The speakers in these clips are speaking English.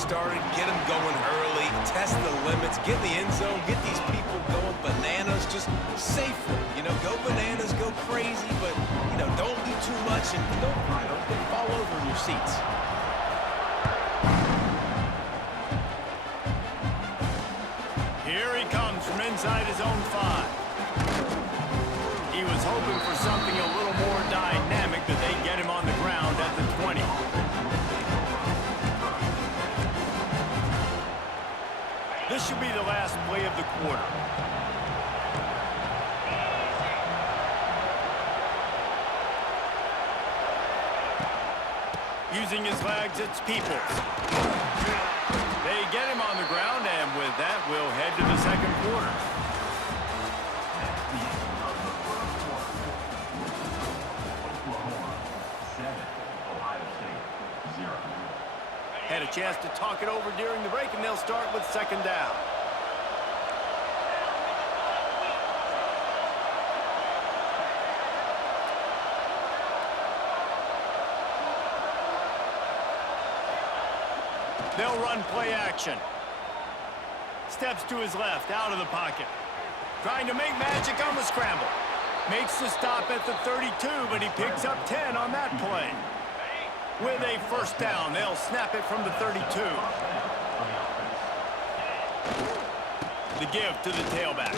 started, get them going early, test the limits, get in the end zone, get these people going bananas, just safely. You know, go bananas, go crazy, but, you know, don't do too much and don't fall over in your seats. Here he comes from inside his own 5. He was hoping for something a little more dynamic, but they get him on the ground at the 20. This should be the last play of the quarter. Using his legs, it's Peoples. They get him on the ground, and with that, we'll head to the second quarter. Had a chance to talk it over during the break, and they'll start with second down. They'll run play action. Steps to his left, out of the pocket. Trying to make magic on the scramble. Makes the stop at the 32, but he picks up 10 on that play. With a first down, they'll snap it from the 32. The give to the tailback.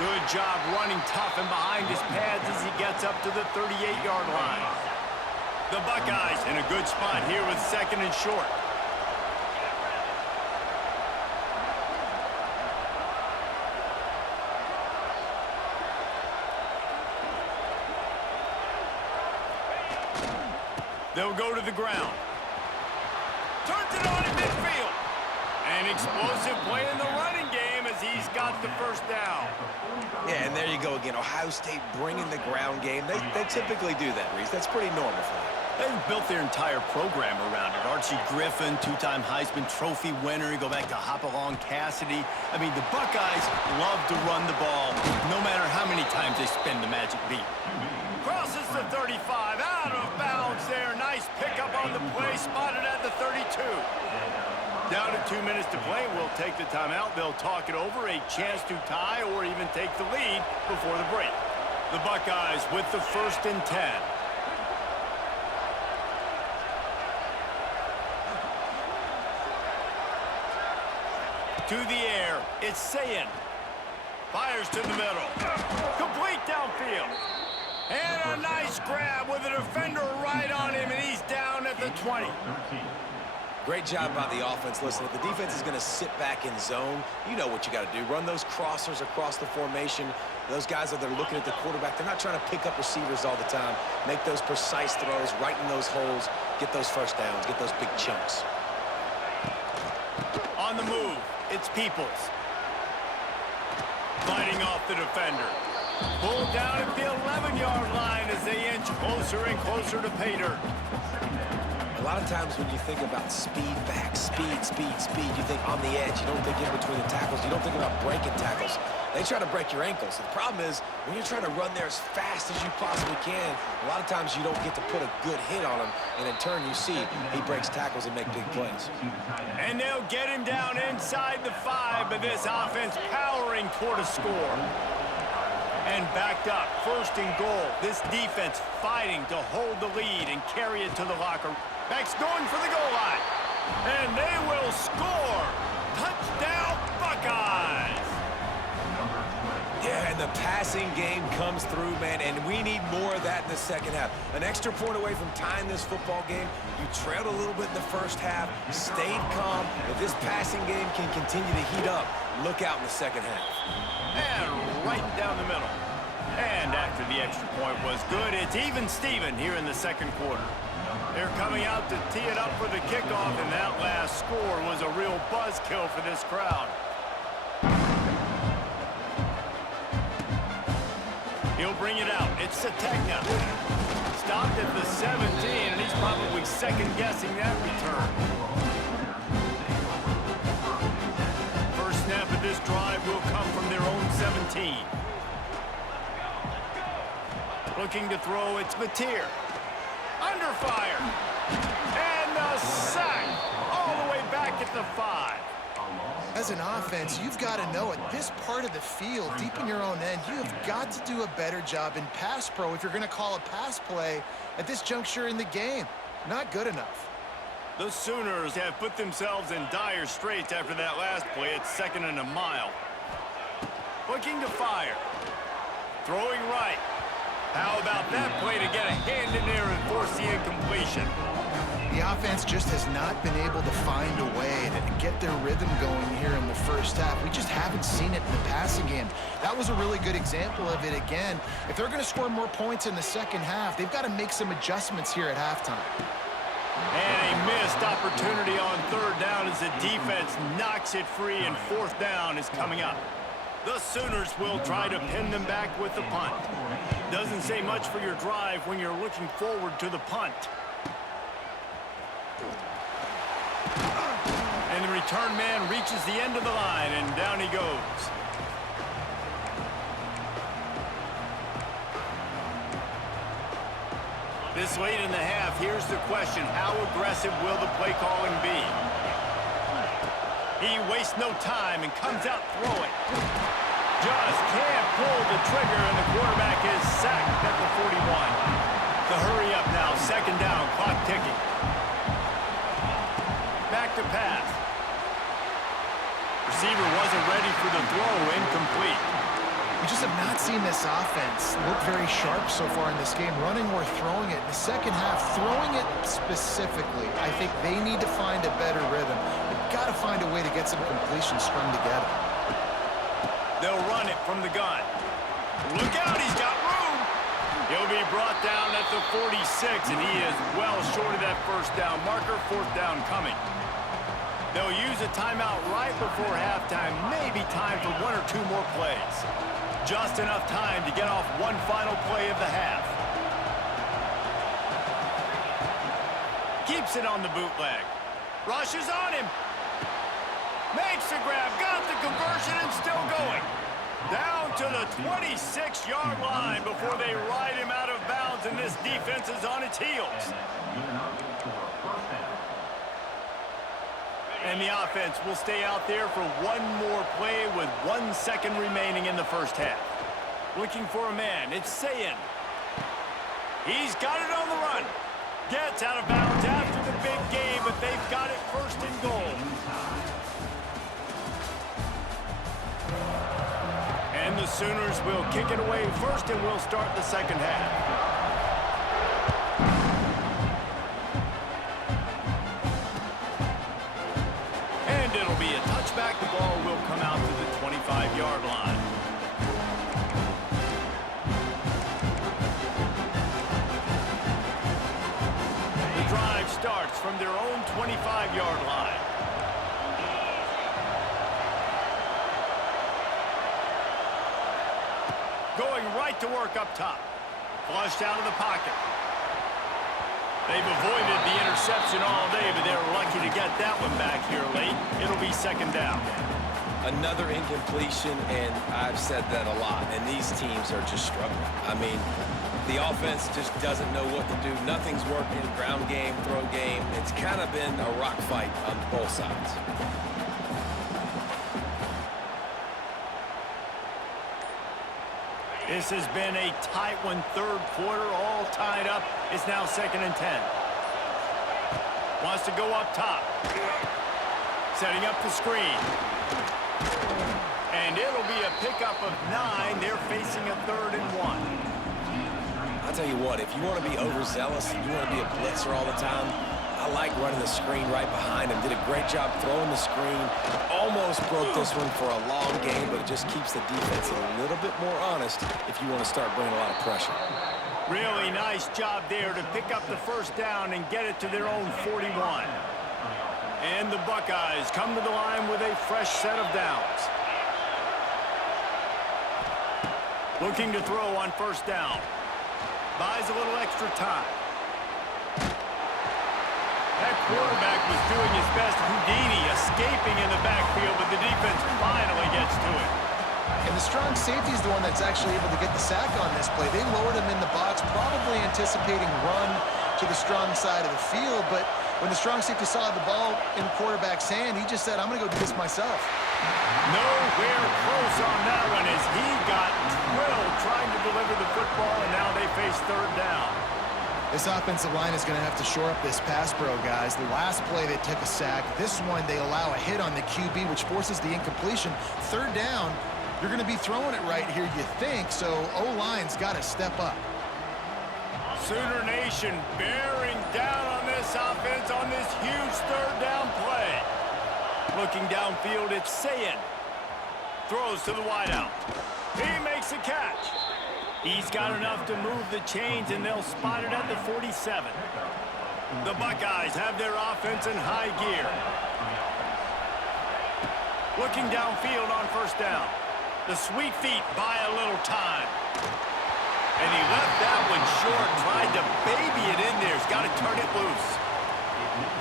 Good job running tough and behind his pads as he gets up to the 38-yard line. The Buckeyes in a good spot here with second and short. They'll go to the ground. Turns it on in midfield. An explosive play in the running game as he's got the first down. Yeah, and there you go again. Ohio State bringing the ground game. They typically do that, Reese. That's pretty normal for them. They've built their entire program around it. Archie Griffin, two-time Heisman Trophy winner. You go back to Hopalong Cassidy. I mean, the Buckeyes love to run the ball, no matter how many times they spin the magic beat. Crosses the 35, out of bounds there. Nice pickup on the play, spotted at the 32. Down to 2 minutes to play. We'll take the timeout. They'll talk it over, a chance to tie or even take the lead before the break. The Buckeyes with the 1st and 10. To the air, it's Sayin. Fires to the middle. Complete downfield. And a nice grab with a defender right on him, and he's down at the 20. Great job by the offense. Listen, if the defense is going to sit back in zone, you know what you got to do. Run those crossers across the formation. Those guys that are looking at the quarterback, they're not trying to pick up receivers all the time. Make those precise throws, right in those holes, get those first downs, get those big chunks. On the move, it's Peoples. Fighting off the defender. Pulled down at the 11-yard line as they inch closer and closer to pay dirt. A lot of times when you think about speed back, speed, you think on the edge. You don't think in between the tackles. You don't think about breaking tackles. They try to break your ankles. The problem is when you're trying to run there as fast as you possibly can, a lot of times you don't get to put a good hit on him, and in turn you see he breaks tackles and make big plays. And they'll get him down inside the 5, but this offense powering toward a score. And backed up, 1st and goal. This defense fighting to hold the lead and carry it to the locker. Backs going for the goal line. And they will score. Touchdown, Buckeyes. Yeah, and the passing game comes through, man, and we need more of that in the second half. An extra point away from tying this football game. You trailed a little bit in the first half, stayed calm. If this passing game can continue to heat up, look out in the second half. And right down the middle. And after the extra point was good, it's even Steven here in the second quarter. They're coming out to tee it up for the kickoff, and that last score was a real buzzkill for this crowd. He'll bring it out. It's Sategna. Stopped at the 17, and he's probably second-guessing that return. First snap of this drive will come from their own 17. Looking to throw, it's Mateer. Under fire. And the sack. As an offense, you've got to know at this part of the field, deep in your own end, you have got to do a better job in pass pro if you're going to call a pass play at this juncture in the game. Not good enough. The Sooners have put themselves in dire straits after that last play at 2nd and a mile. Looking to fire. Throwing right. How about that play to get a hand in there and force the incompletion? The offense just has not been able to find a way to get their rhythm going here in the first half. We just haven't seen it in the passing game. That was a really good example of it again. If they're going to score more points in the second half, they've got to make some adjustments here at halftime. And a missed opportunity on 3rd down as the defense knocks it free, and 4th down is coming up. The Sooners will try to pin them back with the punt. Doesn't say much for your drive when you're looking forward to the punt. And the return man reaches the end of the line, and down he goes. This late in the half, here's the question. How aggressive will the play calling be? He wastes no time and comes out throwing. Just can't pull the trigger, and the quarterback is sacked at the 41. The hurry up now, 2nd down, clock ticking. Back to pass. Receiver wasn't ready for the throw, incomplete. We just have not seen this offense look very sharp so far in this game, running or throwing it. In the second half, throwing it specifically, I think they need to find a better rhythm. They've got to find a way to get some completions strung together. They'll run it from the gun. Look out, he's got room. He'll be brought down at the 46, and he is well short of that 1st down marker. 4th down coming. They'll use a timeout right before halftime, maybe time for 1 or 2 more plays. Just enough time to get off one final play of the half. Keeps it on the bootleg. Rushes on him. Makes the grab, got the conversion, and still going. Down to the 26-yard line before they ride him out of bounds, and this defense is on its heels. And the offense will stay out there for 1 more play with 1 second remaining in the first half. Looking for a man, it's Sayin. He's got it on the run. Gets out of bounds after the big game, but they've got it 1st and goal. And the Sooners will kick it away first, and we'll start the second half. Touchback, the ball will come out to the 25-yard line. The drive starts from their own 25-yard line. Going right to work up top. Flushed out of the pocket. They've avoided the interception all day, but they're lucky to get that one back here late. It'll be 2nd down. Another incompletion, and I've said that a lot, and these teams are just struggling. I mean, the offense just doesn't know what to do. Nothing's working, ground game, throw game. It's kind of been a rock fight on both sides. This has been a tight one, 3rd quarter, all tied up. It's now 2nd and 10. Wants to go up top. Setting up the screen. And it'll be a pickup of 9. They're facing a 3rd and 1. I'll tell you what, if you want to be overzealous and you want to be a blitzer all the time, I like running the screen right behind him. Did a great job throwing the screen. Almost broke this one for a long game, but it just keeps the defense a little bit more honest if you want to start bringing a lot of pressure. Really nice job there to pick up the 1st down and get it to their own 41. And the Buckeyes come to the line with a fresh set of downs. Looking to throw on 1st down. Buys a little extra time. That quarterback was doing his best. Houdini escaping in the backfield, but the defense finally gets to it. And the strong safety is the one that's actually able to get the sack on this play. They lowered him in the box, probably anticipating run to the strong side of the field, but When the strong safety saw the ball in the quarterback's hand, he just said, I'm going to go do this myself. Nowhere close on that one as he got drilled trying to deliver the football, and now they face third down. This offensive line is going to have to shore up this pass pro, guys. The last play they took a sack. This one they allow a hit on the QB, which forces the incompletion. Third down, you're going to be throwing it right here, you think, so O-line's got to step up. Sooner Nation bearing down on this offense on this huge third down play. Looking downfield, it's Sayin. Throws to the wideout. He makes a catch. He's got enough to move the chains, and they'll spot it at the 47. The Buckeyes have their offense in high gear. Looking downfield on first down. The sweet feet buy a little time. And he left that one short, tried to baby it in there. He's got to turn it loose.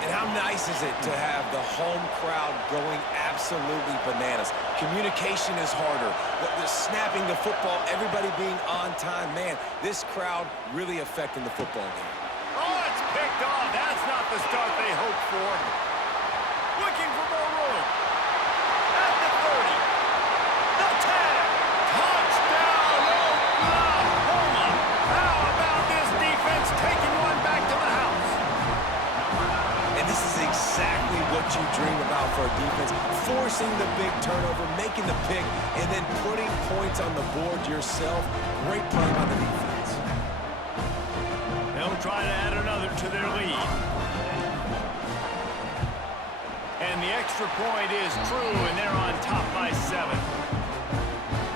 And how nice is it to have the home crowd going absolutely bananas? Communication is harder. The snapping the football, everybody being on time. Man, this crowd really affecting the football game. Oh, it's picked off. That's not the start they hoped for. Looking for more room. At the 30. The 10. Touchdown, Oklahoma. How about this defense taking one back to the house? And this is exactly what you dream about for a defense. Forcing the big turnover, making the pick, and then putting points on the board yourself. Great play by the defense. They'll try to add another to their lead. And the extra point is true, and they're on top by 7.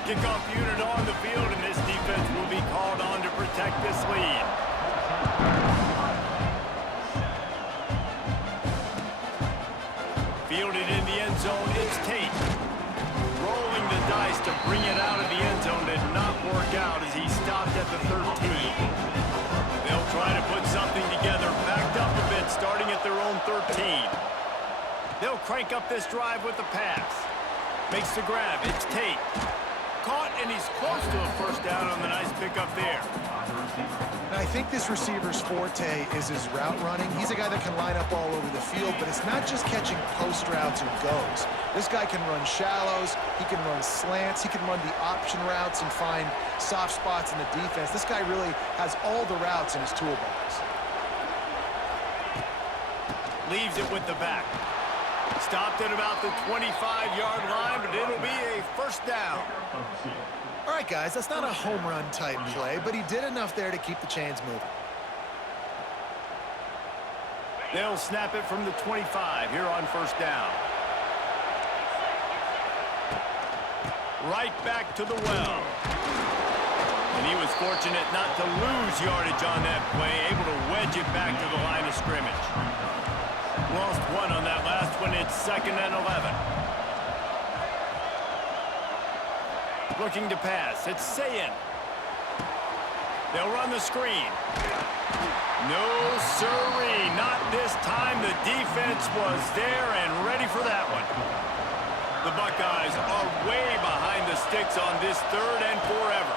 Kickoff unit on the field, and this defense will be called on to protect this lead. Fielded in the end zone, it's Tate. Rolling the dice to bring it out of the end zone did not work out as he stopped at the 13. They'll try to put something together, backed up a bit, starting at their own 13. They'll crank up this drive with the pass. Makes the grab, it's Tate. Caught, and he's close to a first down on the nice pickup there. And I think this receiver's forte is his route running. He's a guy that can line up all over the field, but it's not just catching post routes or goes. This guy can run shallows, he can run slants, he can run the option routes and find soft spots in the defense. This guy really has all the routes in his toolbox. Leaves it with the back. Stopped at about the 25-yard line, but it'll be a first down. All right, guys, that's not a home run type play, but he did enough there to keep the chains moving. They'll snap it from the 25 here on first down. Right back to the well. And he was fortunate not to lose yardage on that play, able to wedge it back to the line of scrimmage. Lost one on that last one. It's 2nd and 11. Looking to pass. It's Sayin. They'll run the screen. No, sirree. Not this time. The defense was there and ready for that one. The Buckeyes are way behind the sticks on this 3rd and forever.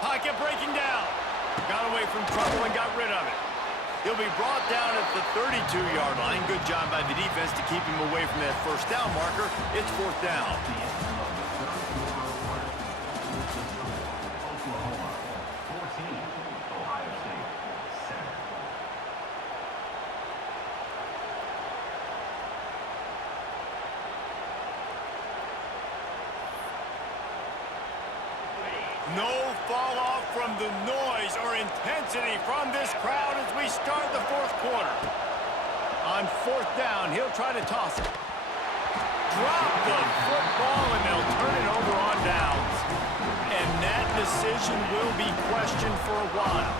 Pocket breaking down. Got away from trouble and got rid of it. He'll be brought down at the 32-yard line. Good job by the defense to keep him away from that first down marker. It's 4th down. No fall off from the noise or intensity from this crowd as we start the 4th quarter. On 4th down, he'll try to toss it. Drop the football, and they'll turn it over on downs. And that decision will be questioned for a while.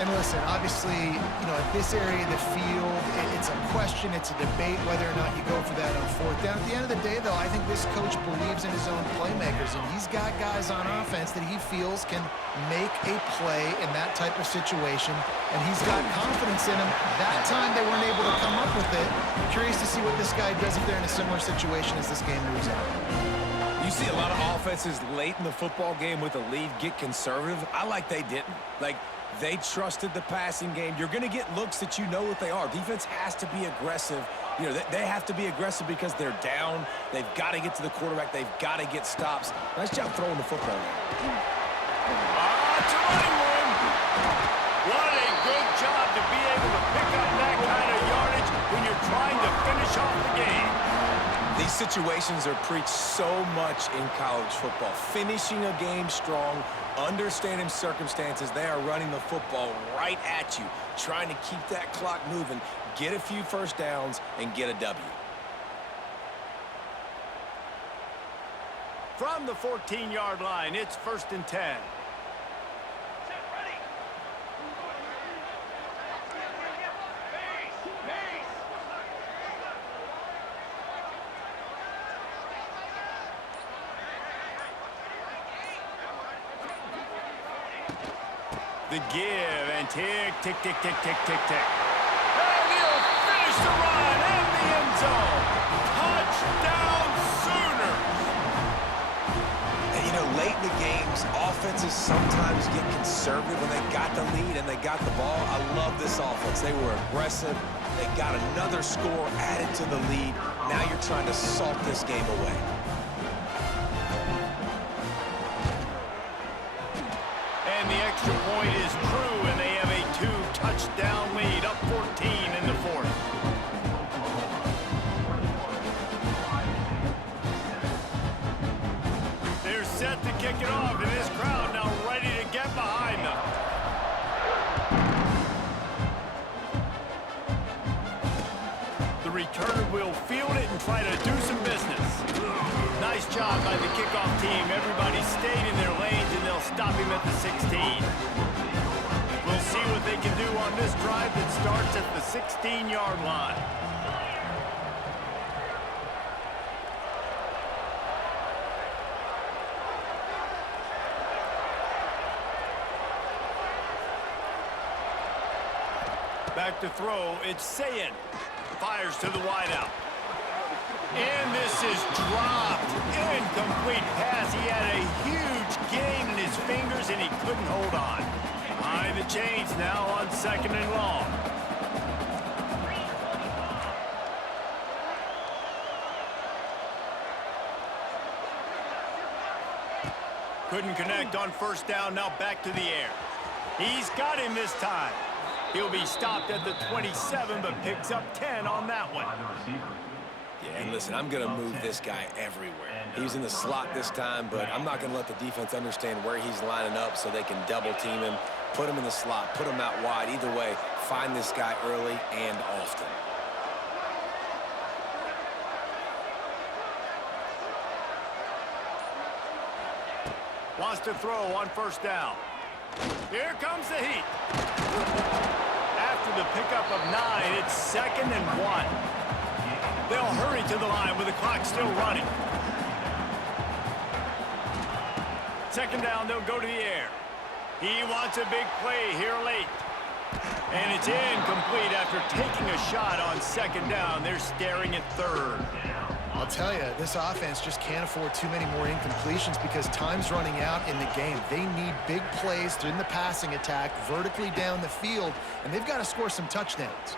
And listen, obviously, you know, at this area of the field, it's a question, it's a debate whether or not you go for that on 4th down. At the end of the day, though, I think this coach believes in his own playmakers, and he's got guys on offense that he feels can make a play in that type of situation, and he's got confidence in him. That time they weren't able to come up with it. I'm curious to see what this guy does if they're in a similar situation as this game moves on. You see a lot of offenses late in the football game with a lead get conservative. I like they didn't. Like, They trusted the passing game. You're going to get looks that you know what they are. Defense has to be aggressive. You know, they have to be aggressive because they're down. They've got to get to the quarterback. They've got to get stops. Nice job throwing the football. It's a running room. What a good job to be able to pick up that kind of yardage when you're trying to finish off the game. These situations are preached so much in college football. Finishing a game strong, understanding circumstances. They are running the football right at you, trying to keep that clock moving, get a few first downs, and get a W. From the 14-yard line, it's 1st and 10. The give and tick, tick, tick, tick, tick, tick, tick. And he'll finish the run in the end zone. Touchdown Sooners. And, you know, late in the games, offenses sometimes get conservative when they got the lead and they got the ball. I love this offense. They were aggressive. They got another score added to the lead. Now you're trying to salt this game away. And the extra point is true, and they have a 2-touchdown lead, up 14 in the 4th. They're set to kick it off, and this crowd now ready to get behind them. The returner will field it and try to do some business. Nice job by the kickoff team. Everybody stayed in their lanes, and they'll stop him at the 16. We'll see what they can do on this drive that starts at the 16-yard line. Back to throw, it's Sayin. Fires to the wideout. And this is dropped. Incomplete pass. He had a huge gain in his fingers, and he couldn't hold on. Behind the chains now on 2nd and long. Couldn't connect on 1st down. Now back to the air. He's got him this time. He'll be stopped at the 27, but picks up 10 on that one. Yeah, and listen, I'm going to move this guy everywhere. He's in the slot this time, but I'm not going to let the defense understand where he's lining up so they can double team him, put him in the slot, put him out wide. Either way, find this guy early and often. Wants to throw on 1st down. Here comes the heat. After the pickup of 9, it's 2nd and 1. They'll hurry to the line with the clock still running. 2nd down, they'll go to the air. He wants a big play here late. And it's incomplete after taking a shot on 2nd down. They're staring at 3rd. I'll tell you, this offense just can't afford too many more incompletions because time's running out in the game. They need big plays in the passing attack, vertically down the field, and they've got to score some touchdowns.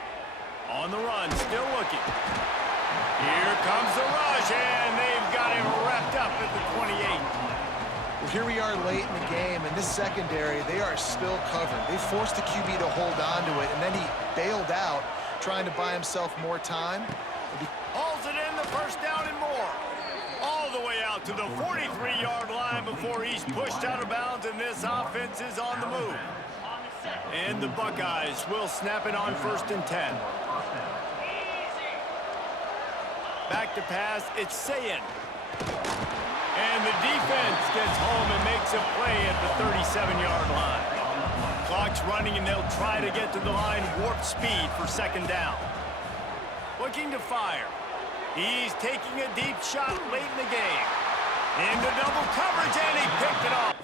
On the run, still looking. Here comes the rush, and they've got him wrapped up at the 28. Well, here we are late in the game, and this secondary, they are still covered. They forced the QB to hold on to it, and then he bailed out, trying to buy himself more time. Hauls it in, the 1st down and more. All the way out to the 43-yard line before he's pushed out of bounds, and this offense is on the move. And the Buckeyes will snap it on 1st and 10. Back to pass, it's Sayin. And the defense gets home and makes a play at the 37-yard line. Clock's running, and they'll try to get to the line warp speed for 2nd down. Looking to fire. He's taking a deep shot late in the game. Into double coverage, and he picked it off.